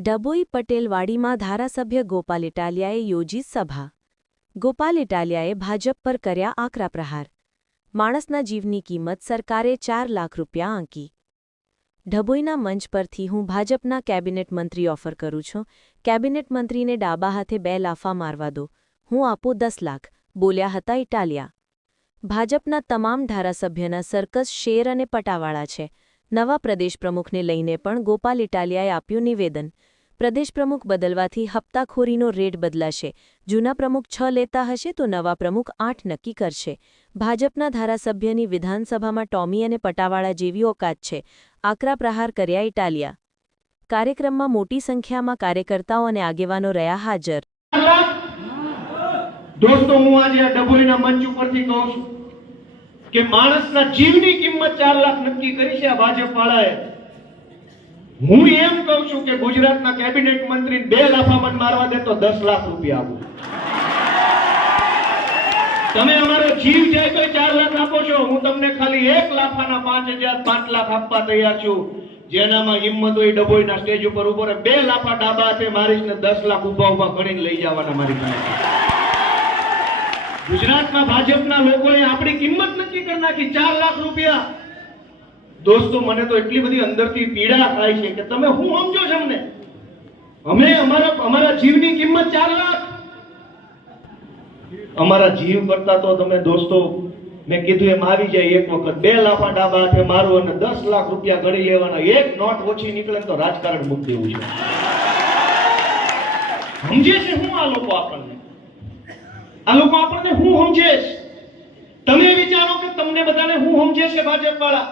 ડભોઈ પટેલવાડીમાં ધારાસભ્ય ગોપાલ ઇટાલિયાએ યોજી સભા. ગોપાલ ઇટાલિયાએ ભાજપ પર કર્યા આકરા પ્રહાર. માણસના જીવની કિંમત સરકારે 4 લાખ રૂપિયા આંકી. ડભોઈના મંચ પરથી હું ભાજપના કેબિનેટ મંત્રી ઓફર કરું છું. કેબિનેટ મંત્રીને ડાબા હાથે 2 લાફા મારવા દો, હું આપું 10 લાખ, બોલ્યા હતા ઇટાલિયા. ભાજપના તમામ ધારાસભ્યના સર્કસ શેર અને પટાવાળા છે. નવા પ્રદેશ પ્રમુખને લઈને પણ ગોપાલ ઇટાલિયાએ આપ્યું નિવેદન. પ્રદેશ પ્રમુખ બદલવાથી હપ્તાખોરીનો રેટ બદલાશે. જૂના પ્રમુખ 6 લેતા હશે તો નવા પ્રમુખ 8 નક્કી કરશે. ભાજપના ધારાસભ્યની વિધાનસભામાં ટોમી અને પટાવાળા જેવી ઓકાત છે. આકરા પ્રહાર કર્યા ઇટાલિયા. કાર્યક્રમમાં મોટી સંખ્યામાં કાર્યકર્તાઓ અને આગેવાનો રહ્યા હાજર. દોસ્તો, હું આજે આ ડભોઈના મંચ ઉપરથી કહું છું કે માણસના જીવની કિંમત 4 લાખ નક્કી કરી છે આ ભાજપ વાળાએ. હું એમ કહું છું કે ગુજરાતના કેબિનેટ મંત્રી 2 લાફા મન મારવા દે તો 10 લાખ રૂપિયા આપું. તમે અમારો જીવ જાય તો 4 લાખ આપો છો, હું તમને ખાલી 1 લાફાના 5000 5 લાખ આપવા તૈયાર છું. જેનામાં હિંમત હોય ડભોઈના સ્ટેજ ઉપર ઉભો રહે 2 લાફા ડાબા હાથે મારીશ ને 10 લાખ ઉભા ઉભા ગણીને લઈ જવાના મારી પાસે. ગુજરાતમાં ભાજપના લોકોએ આપણી કિંમત નક્કી કરી નાખી 4 લાખ રૂપિયા. દોસ્તો, મને તો એટલી બધી અંદરથી પીડા થાય છે કે તમે શું સમજો છો અમને? અમે અમારા જીવની કિંમત 4 લાખ. અમારા જીવ કરતા તો તમે દોસ્તો, મેં કીધું એમ આવી જાય એક વખત 2 લાફા ડાબા હાથે મારો અને 10 લાખ રૂપિયા ગણી લેવાના. એક નોટ ઓછી નીકળે તો રાજકારણ મૂકી દેવું છે. સમજે છે હું આ લોકો આપણને? આ લોકો આપણને શું સમજે છે? તમે વિચારો કે તમને બધાને શું સમજે છે ભાજપ વાળા?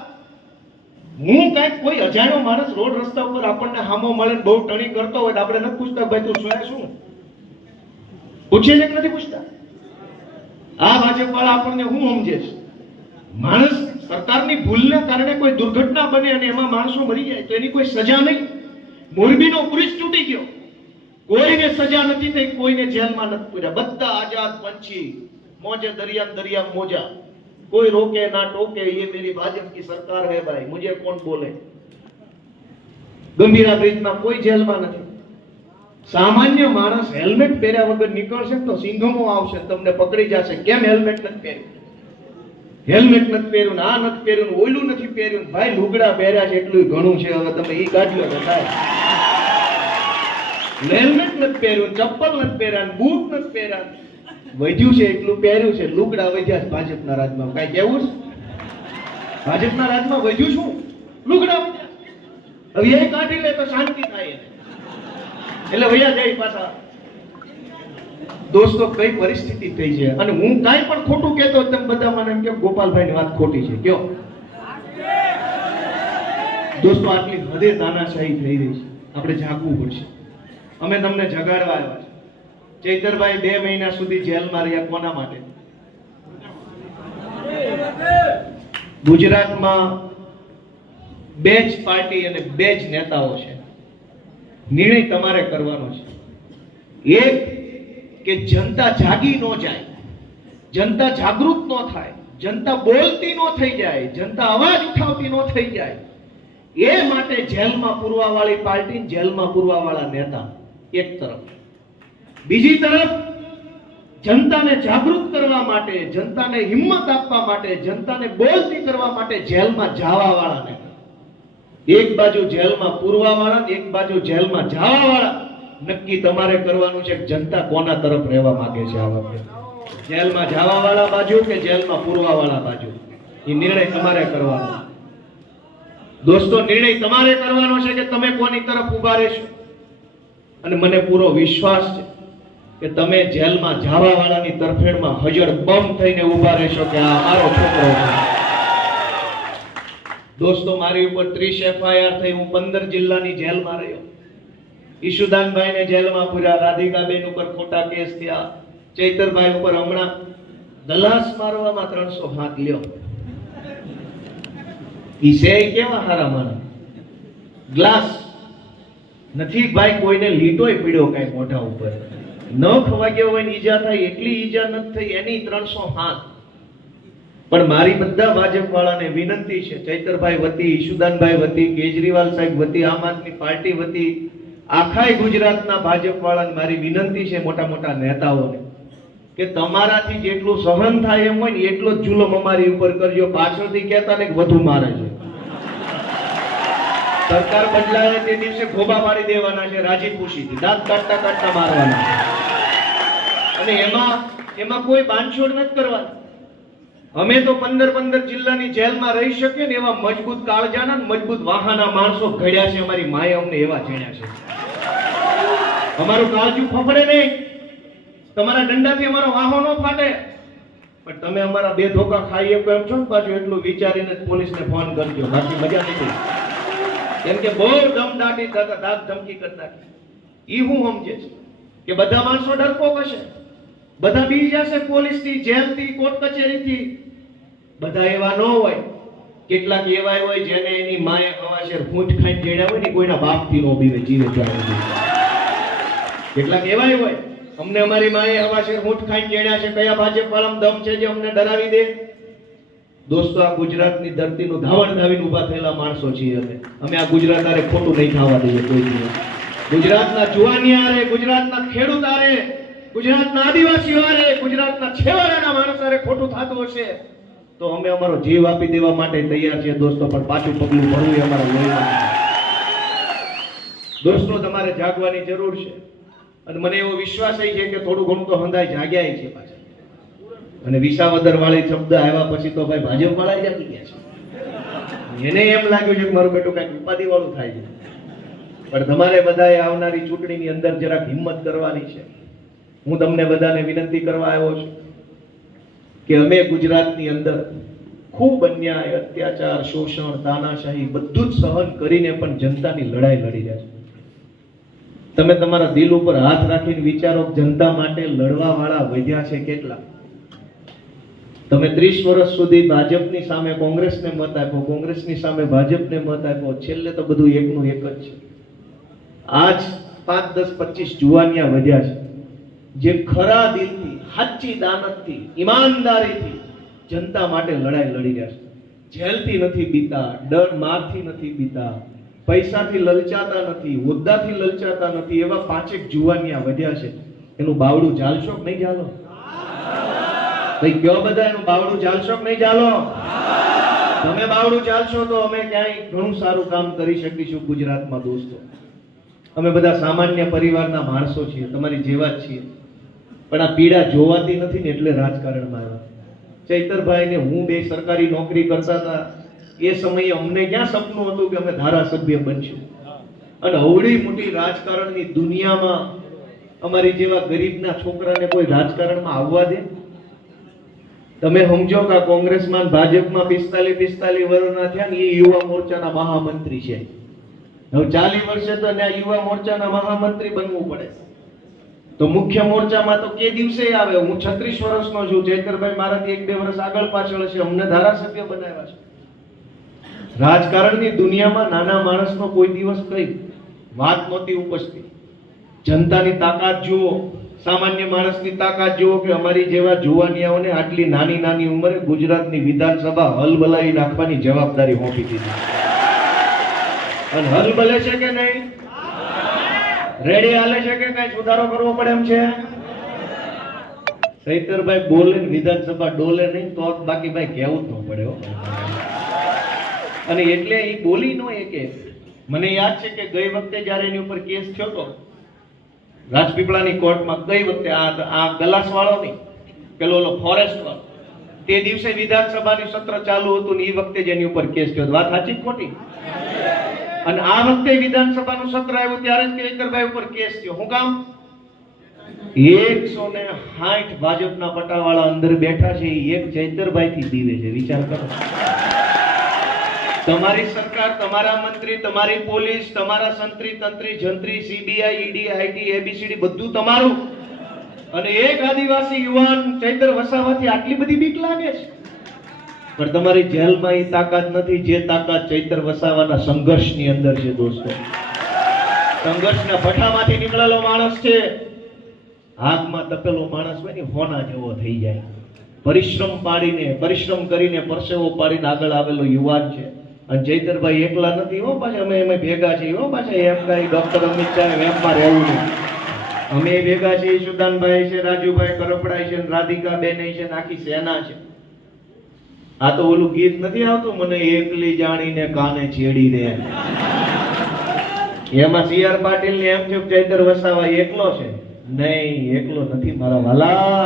હું કઈક કોઈ અજાણ્યો માણસ રોડ રસ્તા ઉપર આપણને હામો મળે બહુ ટણી કરતો હોય તો આપણે નથી પૂછતા ભાઈ તું શું પૂછે છે કે નથી પૂછતા? આ ભાજપ વાળા આપણને શું સમજે છે? માણસ સરકારની ભૂલના કારણે કોઈ દુર્ઘટના બને અને એમાં માણસો મરી જાય તો એની કોઈ સજા નહીં. મોરબીનો બ્રિજ તૂટી ગયો, કોઈને સજા નથી થઈ, કોઈને જેલમાં નથી પૂર્યા. બધા આઝાદ પંછી, મોજે દરિયા દરિયા મોજા, कोई रोके ना टोके, ये मेरी भाजपा की सरकार है भाई, मुझे कौन बोले. गंभीरा ब्रिज में कोई जेल में नहीं. सामान्य माणस हेल्मेट પહેર્યા વગર નીકળશે તો સિંઘમો આવશે, તમને પકડી જશે. કેમ હેલ્મેટ નથી પહેર્યું? હેલ્મેટ નથી પહેર્યું, આ નથી પહેર્યું, ઓયલું નથી પહેર્યું. ભાઈ લુગડા પહેર્યા છે એટલું ઘણું છે, હવે તમે ઈ કાઢ્યો ને થાય. હેલ્મેટ નથી પહેર્યું, ચપ્પલ નથી પહેર્યા, બૂટ નથી પહેર્યા, વધ્યું છે એટલું પહેર્યું છે. લુગડા વધ્યા છે ભાજપના રાજમાં. કઈ કેવું છે? ભાજપના રાજમાં વધ્યું શું? લુગડા વધ્યા. હવે એ કાઢી લે તો શાંતિ થાય. એટલે વયા જાય પાછા. દોસ્તો, કઈ પરિસ્થિતિ થઈ છે. અને હું કાંઈ પણ ખોટું કહેતો તમે બધા મને એમ કે ગોપાલભાઈની વાત ખોટી છે. કયો દોસ્તો, આટલી હદે તાનાશાહી થઈ રહી છે, આપણે જાગવું પડશે. અમે તમને જગાડવા આવ્યા છે. ચૈતરભાઈ 2 મહિના સુધી જેલમાં રહ્યા. કોના માટે? ગુજરાતમાં 2 જ પાર્ટી અને 2 જ નેતાઓ છે. નિર્ણય તમારે કરવાનો છે. એક કે જનતા જાગી ન જાય, જનતા જાગૃત ન થાય, જનતા બોલતી ન થઈ જાય, જનતા અવાજ ઉઠાવતી ન થઈ જાય. એ માટે જેલમાં પૂરવા વાળી પાર્ટી, જેલમાં પૂરવા વાળા નેતા એક તરફ. બીજી તરફ જનતાને જાગૃત કરવા માટે, જનતાને હિંમત આપવા માટે, જનતાને બોલતી કરવા માટે જેલમાં જવા વાળાને. એક બાજુ જેલમાં પૂરવા વાળા, એક બાજુ જેલમાં જવા વાળા. નક્કી તમારે કરવાનું છે કે જનતા કોના તરફ રહેવા માંગે છે આ વખતે. જેલમાં જવા વાળા બાજુ કે જેલમાં પૂરવા વાળા બાજુ, એ નિર્ણય તમારે કરવાનો. દોસ્તો, નિર્ણય તમારે કરવાનો છે કે તમે કોની તરફ ઉભા રહેશો. અને મને પૂરો વિશ્વાસ છે કે તમે જેલમાં જવા વાળાની તરફેણમાં હજર બમ થઈને ઉભા રહેશો કે આ મારો છોકરો છે. દોસ્તો, મારી ઉપર 30 FIR થઈ. હું 15 જિલ્લાની જેલમાં રહ્યો. ઈશુદાનભાઈને જેલમાં પૂર્યા, રાધિકાબેન ઉપર ખોટા કેસ થયા, ચૈતરભાઈ ઉપર હમણાં ગલાસ મારવામાં 307 લ્યો. ઈ છે કેવા હારા મારા ગ્લાસ નથી ભાઈ. કોઈને લીટોય પીડ્યો કઈ મોઢા ઉપર, ન ખવાગ્યો હોય ઈજા થાય એટલી ઈજા નથી થઈ, એની 307. પણ મારી બધા ભાજપ વાળાને વિનંતી છે, ચૈતરભાઈ વતી, ઈશુદાનભાઈ વતી, કેજરીવાલ સાહેબ વતી, આમ આદમી પાર્ટી વતી, આખાય ગુજરાતના ભાજપ વાળાને મારી વિનંતી છે, મોટા મોટા નેતાઓને, કે તમારાથી જેટલું સહન થાય એમ હોય ને એટલો જ જુલમ અમારી ઉપર કરજો. પાછળથી કહેતા ને વધુ મારે છે. સરકાર બદલાય તે દિવસે ખોબા પાડી દેવાના છે, રાજી ખુશીથી દાંત કાઢતા કાઢતા મારવાના છે. અને એમાં કોઈ બાંધછોડ નથી કરવાની. અમે તો 15 જિલ્લાની જેલમાં રહી શકીએ ને એવા મજબૂત કાળજાના મજબૂત વાહાના માણસો ઘડ્યા છે. અમારી માએ અમને એવા જેણ્યા છે. અમારું કાળજું ફફડે નહીં, તમારા દંડાથી અમારો વાહો ન ફાટે, પણ તમે અમારા બે ધોકા ખાઈ શકો એમ છો ને પાછું એટલું વિચારીને પોલીસને ફોન કરજો, બાકી મજા નથી. કેમ કે બહુ દમદાટી દાદ ધમકી કરતા ઈ હું સમજે છે કે બધા માણસો ડરપોક હશે, બધા બી જશે પોલીસથી, જેલથી, કોર્ટ કચેરીથી. બધા એવા ન હોય. કેટલાક એવા હોય જેને એની માએ હવાશેર ફૂંટ ખાઈને જેડ્યા હોય ને કોઈના બાપથી નો બીવે જીવે ત્યારે. કેટલાક એવા હોય અમને અમારી માએ હવાશેર ફૂંટ ખાઈને જેડ્યા છે. કયા ભાજપ વાળામાં દમ છે જે અમને ડરાવી દે? દોસ્તો, આ ગુજરાતની ધરતીનું ધાવણ ધાવીને ઊભા થયેલા માણસો છીએ અમે આ ગુજરાત આરે ખોટું નહીં ખાવા દઈએ કોઈ દિવસ. ગુજરાતના જુવાનિયા આરે, ગુજરાતના ખેડૂત આરે, ગુજરાતના આદિવાસીઓ આરે, ગુજરાતના છેવાડાના માણસ આરે ખોટું થતું હશે તો અમે અમારો જીવ આપી દેવા માટે તૈયાર છીએ દોસ્તો, પણ પાછું પગલું ભરવું એ અમારા લોહીમાં. દોસ્તો, તમારે જાગવાની જરૂર છે અને મને એવો વિશ્વાસ છે કે થોડું ઘણું તો હંધાઈ જાગ્યા છે પાછા. અને વિસાવદર વાળી શબ્દ આવ્યા પછી તો ભાઈ ભાજપ વાળા જાગી ગયા છે. એને એમ લાગ્યું છે કે મારું બેટું કઈક ઉપાધિ વાળું થાય છે. પણ તમારે બધાએ આવનારી ચૂંટણીની અંદર જરાક હિંમત કરવાની છે. હું તમને બધાને વિનંતી કરવા આવ્યો છું કે અમે ગુજરાતની અંદર ખૂબ અન્યાય, અત્યાચાર, શોષણ, તાનાશાહી બધું જ સહન કરીને પણ જનતાની લડાઈ લડી રહ્યા છે. તમે તમારા દિલ ઉપર હાથ રાખીને વિચારો, જનતા માટે લડવા વાળા વધ્યા છે કેટલા? તમે 30 વર્ષ સુધી ભાજપની સામે કોંગ્રેસને મત આપ્યો, કોંગ્રેસની સામે ભાજપને મત આપ્યો, છેલ્લે તો બધું એકનું એક જ છે. આજ 5, 10, 25 જુવાનિયા વધ્યા છે જે ખરા દિલથી, સાચી દાનતથી, ઈમાનદારીથી જનતા માટે લડાઈ લડી રહ્યા છે. જેલથી નથી બીતા, ડર મારથી નથી બીતા, પૈસાથી લલચાતા નથી, હોદ્દાથી લલચાતા નથી. એવા 5 જુવાનિયા વધ્યા છે. એનું બાવડું ચાલશો કે નહીં ચાલો? ભાઈ કયો બધા એનું બાવડું ચાલશો કે નહીં ચાલો? તમે બાવડું ચાલશો તો અમે ક્યાંય ઘણું સારું કામ કરી શકીશું ગુજરાતમાં. દોસ્તો, અમે બધા સામાન્ય પરિવારના માણસો છીએ, તમારી જેવા જ છીએ, પણ આ પીડા જોવાતી નથી ને એટલે રાજકારણમાં આવ્યા. ચૈતરભાઈ ને હું બે સરકારી નોકરી કરતા હતા એ સમયે અમને ક્યાં સપનું હતું કે અમે ધારાસભ્ય બનશું? અને અવળી મોટી રાજકારણની દુનિયામાં અમારી જેવા ગરીબના છોકરાને કોઈ રાજકારણમાં આવવા દે? તમે સમજો કે કોંગ્રેસમાં ભાજપમાં 45 વર્ષના થયા ને એ યુવા મોરચાના મહામંત્રી છે. હવે 40 વર્ષે તો યુવા મોરચાના મહામંત્રી બનવું પડે. તો મુખ્ય મોરચામાં તો કે દિવસે આવે. હું 36 વર્ષનો છું, ચૈતરભાઈ મારાથી 1-2 વર્ષ આગળ પાછળ છે, અમને ધારાસભ્ય બનાવ્યા છે. રાજકારણની દુનિયામાં નાના માણસનો કોઈ દિવસ કઈ વાત નહોતી ઉપજતી. જનતાની તાકાત જુઓ, સામાન્ય માણસની તાકાત જુઓ કે અમારી જેવા જુવાનિયાઓને આટલી નાની નાની ઉંમરે ગુજરાતની વિધાનસભા હલબલાવી નાખવાની જવાબદારી સોંપી દીધી. અને હલબલે છે કે નહીં? રેડી હાલે છે કે કઈ સુધારો કરવો પડે એમ છે? ચૈતરભાઈ બોલે વિધાનસભા ડોલે નહીં તો બાકી ભાઈ કહેવું જ ન પડે. અને એટલે એ બોલી નો એ કે મને યાદ છે કે ગઈ વખતે જ્યારે એની ઉપર કેસ થયો તો રાજપીપળાની કોર્ટમાં, ગઈ વખતે આ ગલાસ વાળો નહીં, પેલો ફોરેસ્ટ વાળો, તે દિવસે વિધાનસભાની સત્ર ચાલુ હતું ને એ વખતે જ એની ઉપર કેસ થયો. વાત સાચી ખોટી? અને આ વખતે વિધાનસભાનું સત્ર આવ્યું ત્યારે જ ચૈતરભાઈ ઉપર કેસ થયો. શું કામ? 160 ભાજપના પટાવાળા અંદર બેઠા છે, એક ચૈતરભાઈ થી દીવે છે. વિચાર કરો. તમારી સરકાર, તમારા મંત્રી, તમારી પોલીસ, તમારા સંત્રી, તંત્રી, જંત્રી, સીબીઆઈ, ઈડી, આઈટી, એબીસીડી બધું તમારું, અને એક આદિવાસી યુવાન ચૈતર વસાવાથી આટલી બધી બીક લાગે છે. પણ તમારી જેલમાં એ તાકાત નથી જે તાકાત ચૈતર વસાવાના સંઘર્ષની અંદર છે. દોસ્તો, સંઘર્ષના ભઠ્ઠામાંથી નીકળેલો માણસ છે. આગમાં તપેલો માણસ હોય ને હોના જેવો થઈ જાય. પરિશ્રમ કરીને, પરિશ્રમ કરીને, પરસેવો પાડીને આગળ આવેલો યુવાન છે. અને જયતરભાઈ એકલા નથી હો, પાછા અમે એમાં ભેગા છીએ હો, પાછા એમ કઈ ડોક્ટર અમિત શાહ એમમાં રહેવું નહીં. અમે ભેગા છીએ, સુદાનભાઈ છે, રાજુભાઈ કરપડાઈ છે, રાધિકા બેન છે, આખી સેના છે. આ તો ઓલું ગીત નથી આવતું, મને એકલી જાણીને કાને છેડી દે, એમાં સીઆર પાટીલ ને એમ થયું ચૈતર વસાવા એકલો છે. નહીં, એકલો નથી મારા વાલા,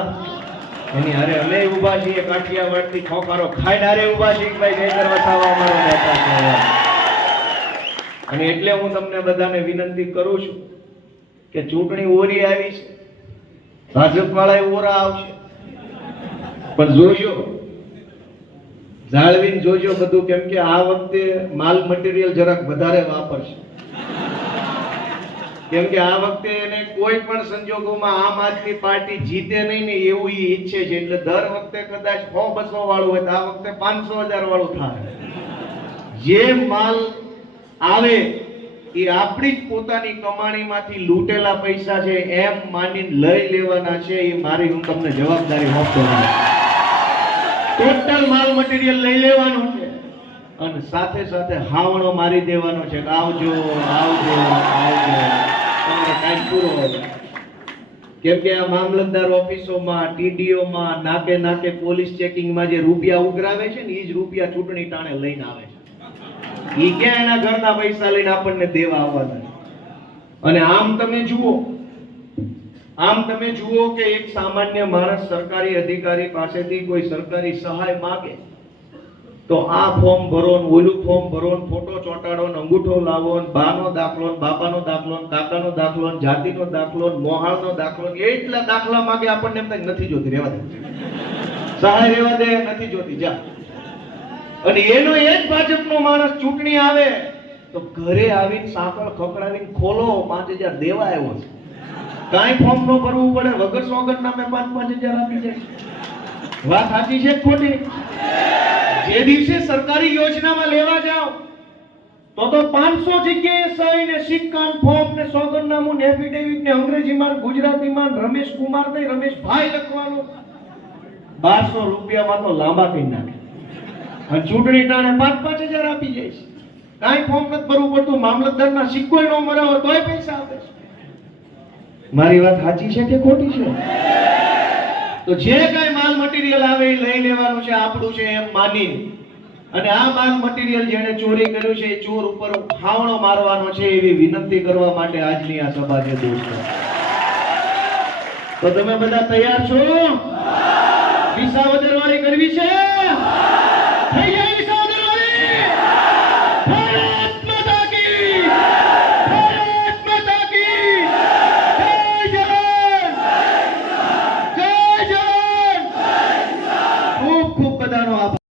એની હારે અમે ઉભા છીએ, કાઠિયાવાડ થી ખોખારો ખાઈને હારે ઉભા છીએ. ભાઈ ચૈતર વસાવા અમારો નેતા છે. અને એટલે હું તમને બધાને વિનંતી કરું છું કે ચૂંટણી ઓરી આવી છે, ભાજપ વાળા ઓરા આવશે, પણ જોજો, જાળવીને જોજો બધું, કેમ કે આ વખતે માલ મટીરિયલ જરાક વધારે વાપરશે. કેમ કે આ વખતે એને કોઈ પણ સંજોગોમાં આમ આદમી પાર્ટી જીતે નહીં ને એવું ઈ ઈચ્છે છે. એટલે દર વખતે કદાચ 100-200 વાળું હોય તો આ વખતે 500-1000 વાળું થાય. જે માલ આવે એ આપણી જ પોતાની કમાણીમાંથી લૂંટેલા પૈસા છે એમ માનીને લઈ લેવાના છે. એ મારી હું તમને જવાબદારી આપતો છું. ટોટલ માલ મટીરિયલ લઈ લેવાનું છે અને સાથે સાથે હાવણો મારી દેવાનો છે કે આવજો આવજો આવજો, તમારો ટાઈમ પૂરો હોય. કેમ કે આ મામલતદાર ઓફિસોમાં, ટીડીઓમાં, નાકે નાકે પોલીસ ચેકિંગમાં જે રૂપિયા ઉઘરાવે છે ને એ જ રૂપિયા ચૂંટણી ટાણે લઈને આવે છે. ઈ ક્યાં એના ઘરના પૈસા લઈને આપણને દેવા આવવાના. અને આમ તમે જુઓ કે એક સામાન્ય માણસ સરકારી અધિકારી પાસેથી કોઈ સરકારી સહાય માંગે તો આ ફોર્મ ભરો ને ઓલું ફોર્મ ભરો ને ફોટો ચોંટાડો ને અંગૂઠો લાવો ને બાનો દાખલો ને બાપાનો દાખલો ને કાકાનો દાખલો ને જાતિનો દાખલો ને મોહાળનો દાખલો ને એટલા દાખલા માંગે. આપણને એમ થાય નથી જોતી, રહેવા દે, સહાય રહેવા દે, નથી જોતી, જા. અને એનો એ જ ભાજપનો માણસ ચૂંટણી આવે તો ઘરે આવીને સાંકળ ખકડાવીને ખોલો 5000 દેવા આવ્યો છે. કાંઈ ફોર્મ નો ભરવું પડે, વગર સોગંદ નામે 5-5000 આપી જાય. વાત સાચી છે ખોટી? જે દિવસે સરકારી યોજનામાં લેવા જાઓ તો 500 જગ્યાએ સહી ને સિક્કા ને ફોર્મ ને સોગંદનામું ને એફિડેવિટ ને અંગ્રેજીમાં ગુજરાતીમાં રમેશ કુમાર ને રમેશભાઈ લખવાનું. 1200 રૂપિયામાં તો લાંબા કરી નાખે અને ચૂંટણી ટાણે 5-5000 આપી જાય છે. કાંઈ ફોર્મ નથી ભરવું પડતું, મામલતદારના સિક્કો નો મરાવો તોય પૈસા આપે છે. મારી વાત સાચી છે કે ખોટી છે? તો જે કઈ માલ મટીરિયલ આવે એ લઈ લેવાનું છે, આપણું છે એમ માની. અને આ માલ મટીરિયલ જેણે ચોરી કર્યું છે એ ચોર ઉપર ખાવણો મારવાનો છે એવી વિનંતી કરવા માટે આજની આ સભા છે દોસ્તો. તો તમે બધા તૈયાર છો? વિસાવદર વાળી કરવી છે? થઈ જાય વિસાવદર વાળી. ભારત માતા કી, ભારત માતા કી જય. ખૂબ ખૂબ બધાનો આભાર.